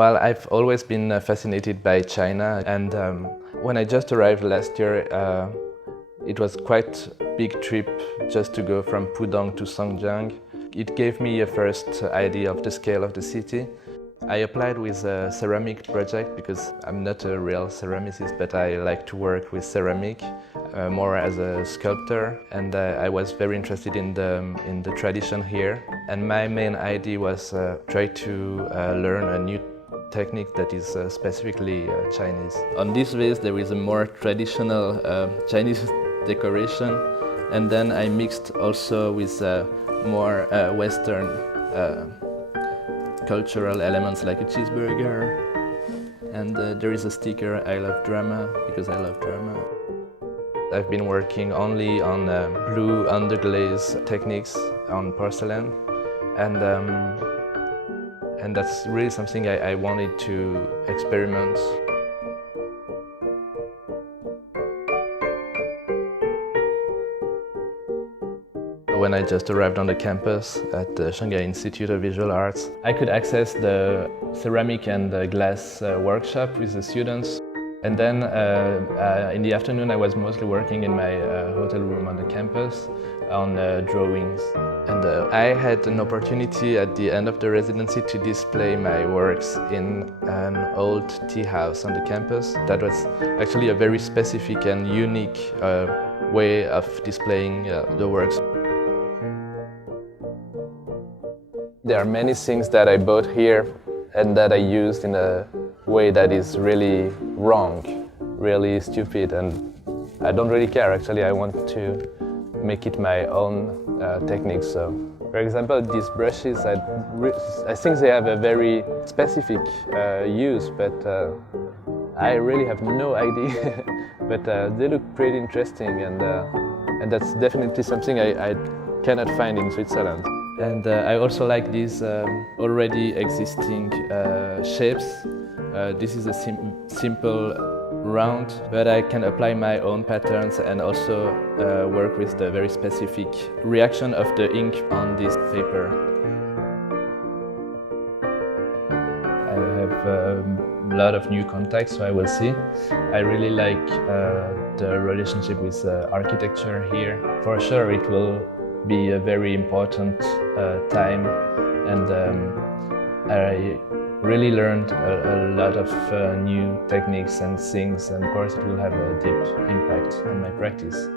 Well, I've always been fascinated by China, and when I just arrived last year, it was quite a big trip just to go from Pudong to Songjiang. It gave me a first idea of the scale of the city. I applied with a ceramic project because I'm not a real ceramicist, but I like to work with ceramic more as a sculptor, and I was very interested in the tradition here. And my main idea was try to learn a new technique that is specifically Chinese. On this vase there is a more traditional Chinese decoration, and then I mixed also with more Western cultural elements like a cheeseburger, and there is a sticker, I love drama, because I love drama. I've been working only on blue underglaze techniques on porcelain, and that's really something I wanted to experiment. When I just arrived on the campus at the Shanghai Institute of Visual Arts, I could access the ceramic and the glass workshop with the students. And then in the afternoon I was mostly working in my hotel room on the campus on drawings. And I had an opportunity at the end of the residency to display my works in an old tea house on the campus. That was actually a very specific and unique way of displaying the works. There are many things that I bought here and that I used in a way that is really wrong, really stupid, and I don't really care. Actually, I want to make it my own technique. So, for example, these brushes, I think they have a very specific use, but I really have no idea. But they look pretty interesting, and that's definitely something I cannot find in Switzerland. And I also like these already existing shapes. This is a simple round, but I can apply my own patterns and also work with the very specific reaction of the ink on this paper. I have a lot of new contacts, so I will see. I really like the relationship with architecture here. For sure, it will be a very important time, and I really learned a lot of new techniques and things, and of course it will have a deep impact on my practice.